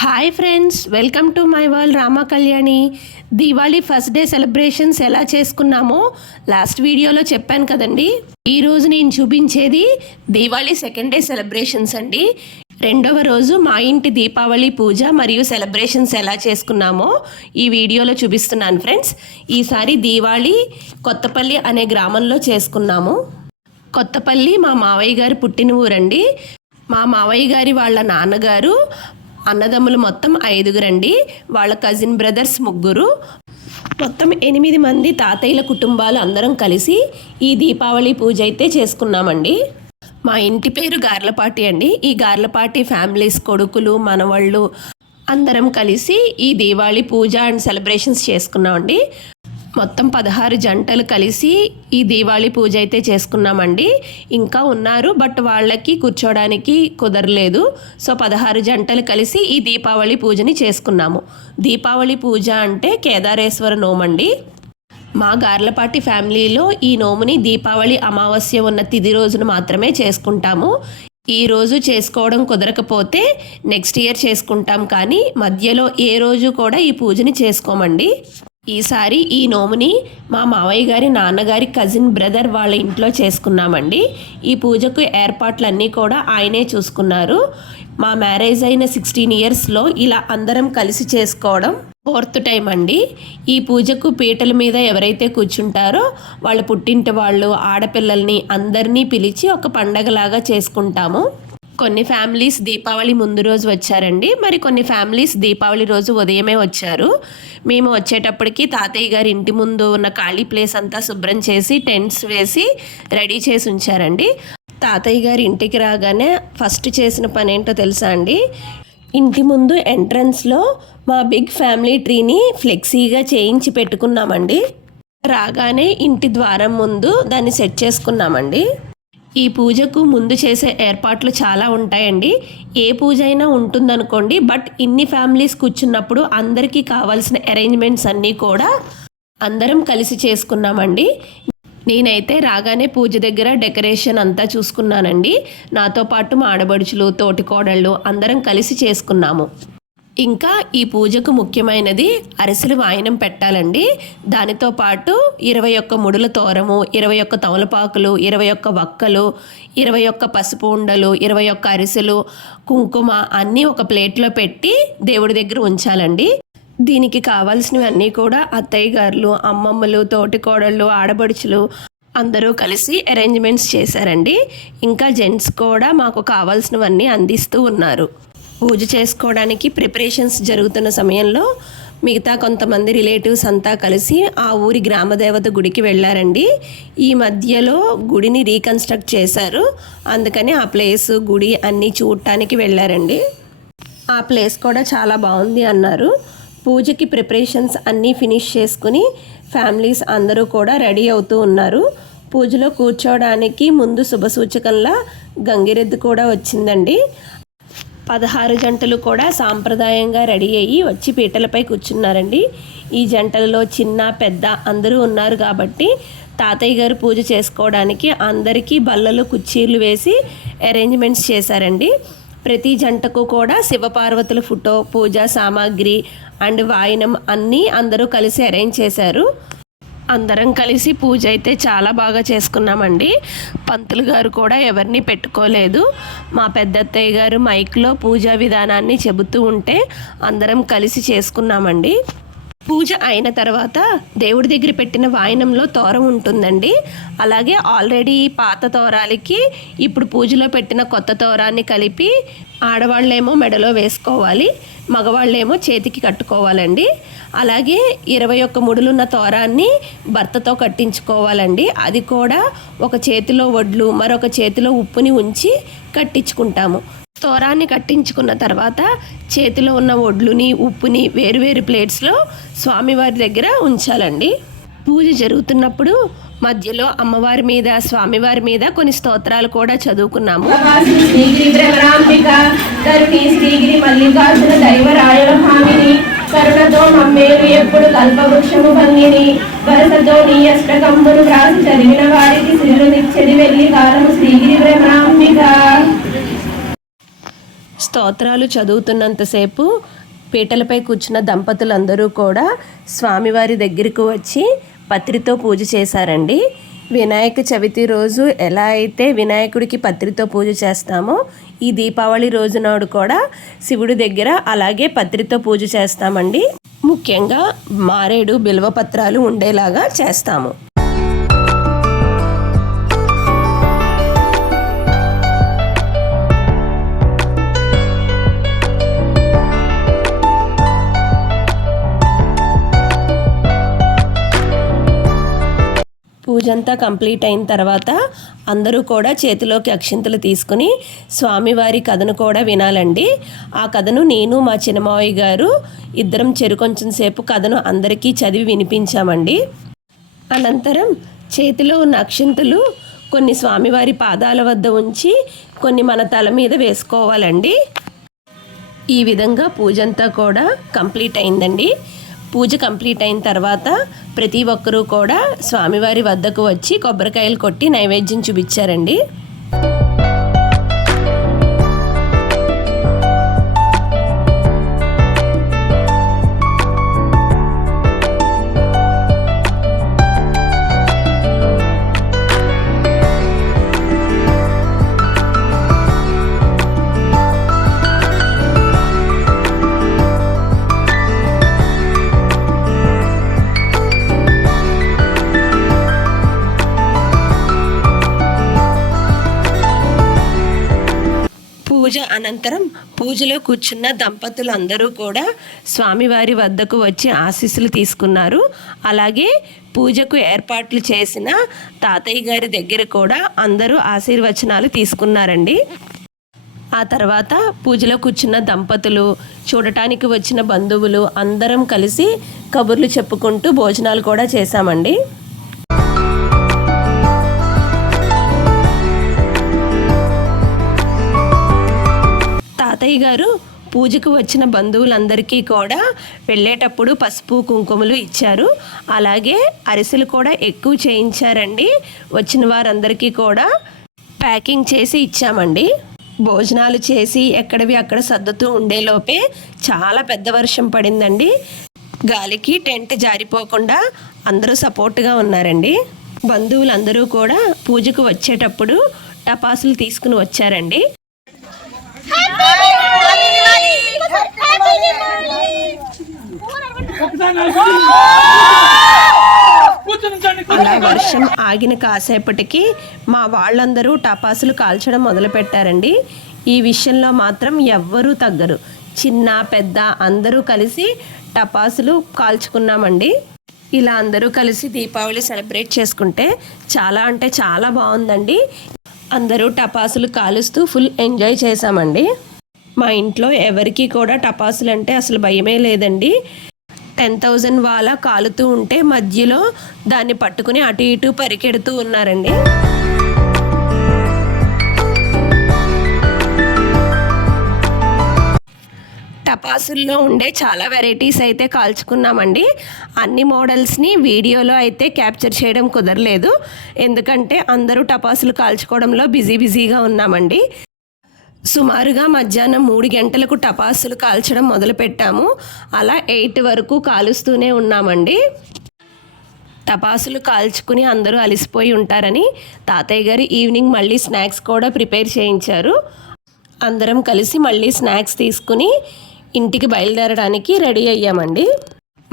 Hi friends welcome to my world Rama Kalyani Diwali first day celebrations ఎలా చేసుకున్నామో last వీడియోలో చెప్పాను కదండి. ఈరోజు నేను చూపించేది దీవాళీ సెకండ్ డే సెలబ్రేషన్స్ అండి. రెండవ రోజు మా ఇంటి దీపావళి పూజ మరియు సెలబ్రేషన్స్ ఎలా చేసుకున్నామో ఈ వీడియోలో చూపిస్తున్నాను ఫ్రెండ్స్ ఈసారి దీవాళీ కొత్తపల్లి అనే గ్రామంలో చేసుకున్నాము. కొత్తపల్లి మా మావయ్య గారి పుట్టిన ఊరండి. మా మావయ్య గారి వాళ్ళ నాన్నగారు అన్నదమ్ములు మొత్తం ఐదుగురండి వాళ్ళ కజిన్ బ్రదర్స్ ముగ్గురు. మొత్తం ఎనిమిది మంది తాతయ్యల కుటుంబాలు అందరం కలిసి ఈ దీపావళి పూజ అయితే చేసుకున్నామండి. మా ఇంటి పేరు గార్లపాటి అండి. ఈ గార్లపాటి ఫ్యామిలీస్ కొడుకులు మనవాళ్ళు అందరం కలిసి ఈ దీవాళి పూజ అండ్ సెలబ్రేషన్స్ చేసుకున్నామండి. మొత్తం పదహారు జంటలు కలిసి ఈ దీవాళీ పూజ అయితే చేసుకున్నామండి. ఇంకా ఉన్నారు బట్ వాళ్ళకి కూర్చోడానికి కుదరలేదు. సో పదహారు జంటలు కలిసి ఈ దీపావళి పూజని చేసుకున్నాము. దీపావళి పూజ అంటే కేదారేశ్వర నోమండి. మా గార్లపాటి ఫ్యామిలీలో ఈ నోముని దీపావళి అమావాస్య ఉన్న తిది రోజున మాత్రమే చేసుకుంటాము. ఈ రోజు చేసుకోవడం కుదరకపోతే నెక్స్ట్ ఇయర్ చేసుకుంటాం కానీ మధ్యలో ఏ రోజు కూడా ఈ పూజని చేసుకోమండి. ఈసారి ఈ నోముని మా మావయ్య గారి నాన్నగారి కజిన్ బ్రదర్ వాళ్ళ ఇంట్లో చేసుకున్నామండి. ఈ పూజకు ఏర్పాట్లన్నీ కూడా ఆయనే చూసుకున్నారు. మా మ్యారేజ్ అయిన సిక్స్టీన్ ఇయర్స్లో ఇలా అందరం కలిసి చేసుకోవడం ఫోర్త్ టైం అండి. ఈ పూజకు పీటల మీద ఎవరైతే కూర్చుంటారో వాళ్ళ పుట్టింటి వాళ్ళు ఆడపిల్లల్ని అందరినీ పిలిచి ఒక పండగలాగా చేసుకుంటాము. కొన్ని ఫ్యామిలీస్ దీపావళి ముందు రోజు వచ్చారండి. మరి కొన్ని ఫ్యామిలీస్ దీపావళి రోజు ఉదయమే వచ్చారు. మేము వచ్చేటప్పటికి తాతయ్య గారి ఇంటి ముందు ఉన్న ఖాళీ ప్లేస్ అంతా శుభ్రం చేసి టెంట్స్ వేసి రెడీ చేసి ఉంచారండి. తాతయ్య గారి ఇంటికి రాగానే ఫస్ట్ చేసిన పని ఏంటో తెలుసా అండి? ఇంటి ముందు ఎంట్రన్స్లో మా బిగ్ ఫ్యామిలీ ట్రీని ఫ్లెక్సీగా చేయించి పెట్టుకున్నామండి. రాగానే ఇంటి ద్వారం ముందు దాన్ని సెట్ చేసుకున్నామండి. ఈ పూజకు ముందు చేసే ఏర్పాట్లు చాలా ఉంటాయండి. ఏ పూజ అయినా ఉంటుందనుకోండి బట్ ఇన్ని ఫ్యామిలీస్ కూర్చున్నప్పుడు అందరికీ కావాల్సిన అరేంజ్మెంట్స్ అన్నీ కూడా అందరం కలిసి చేసుకున్నామండి. నేనైతే రాగానే పూజ దగ్గర డెకరేషన్ అంతా చూసుకున్నానండి. నాతో పాటు మా ఆడబడుచులు తోటికోడళ్ళు అందరం కలిసి చేసుకున్నాము. ఇంకా ఈ పూజకు ముఖ్యమైనది అరిసెలు వాయనం పెట్టాలండి. దానితో పాటు ఇరవై ఒక్క ముడుల తోరము ఇరవై ఒక్క తమలపాకులు ఇరవై ఒక్క వక్కలు ఇరవై ఒక్క పసుపు ఉండలు ఇరవై ఒక్క అరిసెలు కుంకుమ అన్నీ ఒక ప్లేట్లో పెట్టి దేవుడి దగ్గర ఉంచాలండి. దీనికి కావాల్సినవన్నీ కూడా అత్తయ్య గారులు అమ్మమ్మలు తోటికోడళ్ళు ఆడబడుచులు అందరూ కలిసి అరేంజ్మెంట్స్ చేశారండి. ఇంకా జెంట్స్ కూడా మాకు కావాల్సినవన్నీ అందిస్తూ ఉన్నారు. పూజ చేసుకోవడానికి ప్రిపరేషన్స్ జరుగుతున్న సమయంలో మిగతా కొంతమంది రిలేటివ్స్ అంతా కలిసి ఆ ఊరి గ్రామదేవత గుడికి వెళ్ళారండి. ఈ మధ్యలో గుడిని రీకన్స్ట్రక్ట్ చేశారు. అందుకని ఆ ప్లేస్ గుడి అన్నీ చూడటానికి వెళ్ళారండి. ఆ ప్లేస్ కూడా చాలా బాగుంది అన్నారు. పూజకి ప్రిపరేషన్స్ అన్నీ ఫినిష్ చేసుకుని ఫ్యామిలీస్ అందరూ కూడా రెడీ అవుతూ ఉన్నారు. పూజలో కూర్చోవడానికి ముందు శుభసూచకంలా గంగిరెద్దు కూడా వచ్చిందండి. పదహారు జంటలు కూడా సాంప్రదాయంగా రెడీ అయ్యి వచ్చి పీటలపై కూర్చున్నారండి. ఈ జంటలలో చిన్న పెద్ద అందరూ ఉన్నారు కాబట్టి తాతయ్య గారు పూజ చేసుకోవడానికి అందరికీ బల్లలు కుర్చీలు వేసి అరేంజ్మెంట్స్ చేశారండి. ప్రతి జంటకు కూడా శివపార్వతుల ఫోటో పూజా సామాగ్రి అండ్ వాయినం అన్నీ అందరూ కలిసి అరేంజ్ చేశారు. అందరం కలిసి పూజ అయితే చాలా బాగా చేసుకున్నామండి. పంతులు గారు కూడా ఎవరిని పెట్టుకోలేదు. మా పెద్దత్తయ్య గారు మైక్లో పూజా విధానాన్ని చెబుతూ ఉంటే అందరం కలిసి చేసుకున్నామండి. పూజ అయిన తర్వాత దేవుడి దగ్గర పెట్టిన వాయనంలో తోరం ఉంటుందండి. అలాగే ఆల్రెడీ పాత తోరాలకి ఇప్పుడు పూజలో పెట్టిన కొత్త తోరాన్ని కలిపి ఆడవాళ్ళేమో మెడలో వేసుకోవాలి మగవాళ్ళేమో చేతికి కట్టుకోవాలండి. అలాగే ఇరవై ఒక్క ముడులున్న తోరాన్ని భర్తతో కట్టించుకోవాలండి అది కూడా ఒక చేతిలో వడ్లు మరొక చేతిలో ఉప్పుని ఉంచి కట్టించుకుంటాము తోరాన్ని కట్టించుకున్న తర్వాత చేతిలో ఉన్న వడ్లుని ఉప్పుని వేరువేరు ప్లేట్స్లో స్వామివారి దగ్గర ఉంచాలండి పూజ జరుగుతున్నప్పుడు మధ్యలో అమ్మవారి మీద స్వామివారి మీద కొన్ని స్తోత్రాలు కూడా చదువుకున్నాము శ్రీగిరి శ్రీగిరి మల్లికార్జున దైవ మమ్మేరు ఎప్పుడు కల్పవృక్షము భంగిని వరసతో నీ అష్టకంబులు వ్రాసి చదివిన వారికి సిరునిచ్చది వెళ్ళి కాలము శ్రీగిరి బ్రహ్మాంబిక. స్తోత్రాలు చదువుతున్నంతసేపు పీటలపై కూర్చున్న దంపతులందరూ కూడా స్వామివారి దగ్గరకు వచ్చి పత్రితో పూజ చేశారండి. వినాయక చవితి రోజు ఎలా అయితే వినాయకుడికి పత్రితో పూజ చేస్తామో ఈ దీపావళి రోజునాడు కూడా శివుడి దగ్గర అలాగే పత్రితో పూజ చేస్తామండి. ముఖ్యంగా మారేడు బిల్వపత్రాలు ఉండేలాగా చేస్తాము. పూజంతా కంప్లీట్ అయిన తర్వాత అందరూ కూడా చేతిలోకి అక్షింతలు తీసుకుని స్వామివారి కథను కూడా వినాలండి. ఆ కథను నేను మా చిన్నమావయ్య గారు ఇద్దరం చెరు కొంచెం సేపు కథను అందరికీ చదివి వినిపించామండి. అనంతరం చేతిలో ఉన్న అక్షింతలు కొన్ని స్వామివారి పాదాల వద్ద ఉంచి కొన్ని మన తల మీద వేసుకోవాలండి. ఈ విధంగా పూజంతా కూడా కంప్లీట్ అయిందండి. పూజ కంప్లీట్ అయిన తర్వాత ప్రతి ఒక్కరూ కూడా స్వామివారి వద్దకు వచ్చి కొబ్బరికాయలు కొట్టి నైవేద్యం చూపించారండి. అనంతరం పూజలో కూర్చున్న దంపతులు అందరూ కూడా స్వామివారి వద్దకు వచ్చి ఆశీస్సులు తీసుకున్నారు. అలాగే పూజకు ఏర్పాట్లు చేసిన తాతయ్య గారి దగ్గర కూడా అందరూ ఆశీర్వచనాలు తీసుకున్నారండి. ఆ తర్వాత పూజలో కూర్చున్న దంపతులు చూడటానికి వచ్చిన బంధువులు అందరం కలిసి కబుర్లు చెప్పుకుంటూ భోజనాలు కూడా చేశామండి. తాతయ్య గారు పూజకు వచ్చిన బంధువులందరికీ కూడా వెళ్ళేటప్పుడు పసుపు కుంకుమలు ఇచ్చారు. అలాగే అరిసెలు కూడా ఎక్కువ చేయించారండి. వచ్చిన వారందరికీ కూడా ప్యాకింగ్ చేసి ఇచ్చామండి. భోజనాలు చేసి ఎక్కడవి అక్కడ సర్దుతూ ఉండేలోపే చాలా పెద్ద వర్షం పడిందండి. గాలికి టెంట్ జారిపోకుండా అందరూ సపోర్ట్గా ఉన్నారండి. బంధువులందరూ కూడా పూజకు వచ్చేటప్పుడు టపాసులు తీసుకుని వచ్చారండి. అలా వర్షం ఆగిన కాసేపటికి మా వాళ్ళందరూ టపాసులు కాల్చడం మొదలుపెట్టారండి. ఈ విషయంలో మాత్రం ఎవ్వరూ తగ్గరు. చిన్న పెద్ద అందరూ కలిసి టపాసులు కాల్చుకున్నామండి. ఇలా అందరూ కలిసి దీపావళి సెలబ్రేట్ చేసుకుంటే చాలా అంటే చాలా బాగుందండి. అందరూ టపాసులు కాలుస్తూ ఫుల్ ఎంజాయ్ చేశామండి. మా ఇంట్లో ఎవరికి కూడా టపాసులు అంటే అసలు భయమే లేదండి. టెన్ థౌజండ్ వాళ్ళ కాలుతూ ఉంటే మధ్యలో దాన్ని పట్టుకుని అటు ఇటు పరిగెడుతూ ఉన్నారండి. టపాసుల్లో ఉండే చాలా వెరైటీస్ అయితే కాల్చుకున్నామండి. అన్ని మోడల్స్ని వీడియోలో అయితే క్యాప్చర్ చేయడం కుదరలేదు. ఎందుకంటే అందరూ టపాసులు కాల్చుకోవడంలో బిజీ బిజీగా ఉన్నామండి. సుమారుగా మధ్యాహ్నం మూడు గంటలకు టపాసులు కాల్చడం మొదలుపెట్టాము. అలా ఎయిట్ వరకు కాలుస్తూనే ఉన్నామండి. టపాసులు కాల్చుకుని అందరూ అలసిపోయి ఉంటారని తాతయ్య గారు ఈవినింగ్ మళ్ళీ స్నాక్స్ కూడా ప్రిపేర్ చేయించారు. అందరం కలిసి మళ్ళీ స్నాక్స్ తీసుకుని ఇంటికి బయలుదేరడానికి రెడీ అయ్యామండి.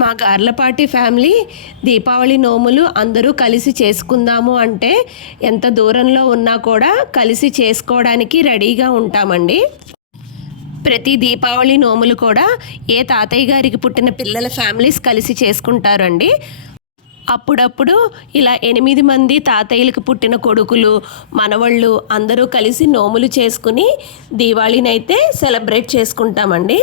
మా గార్లపాటి ఫ్యామిలీ దీపావళి నోములు అందరూ కలిసి చేసుకుందాము అంటే ఎంత దూరంలో ఉన్నా కూడా కలిసి చేసుకోవడానికి రెడీగా ఉంటామండి. ప్రతి దీపావళి నోములు కూడా ఏ తాతయ్య గారికి పుట్టిన పిల్లల ఫ్యామిలీస్ కలిసి చేసుకుంటారండి. అప్పుడప్పుడు ఇలా ఎనిమిది మంది తాతయ్యలకు పుట్టిన కొడుకులు మనవళ్ళు అందరూ కలిసి నోములు చేసుకుని దీవాళినైతే సెలబ్రేట్ చేసుకుంటామండి.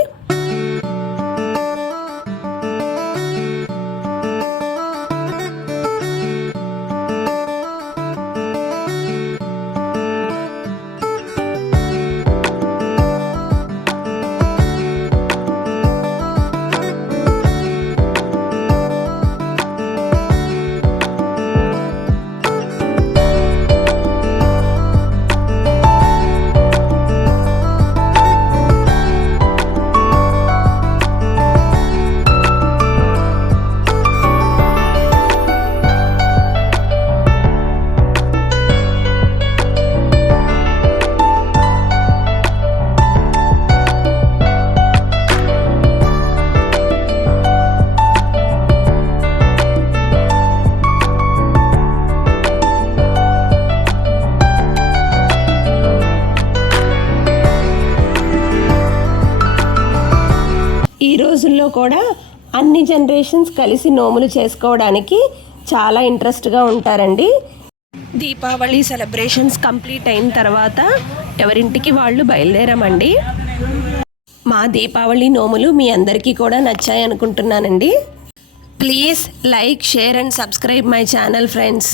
కూడా అన్ని జనరేషన్స్ కలిసి నోములు చేసుకోవడానికి చాలా ఇంట్రెస్ట్గా ఉంటారండి. దీపావళి సెలబ్రేషన్స్ కంప్లీట్ అయిన తర్వాత ఎవరింటికి వాళ్ళు బయలుదేరామండి. మా దీపావళి నోములు మీ అందరికీ కూడా నచ్చాయి అనుకుంటున్నానండి please like share and subscribe my channel friends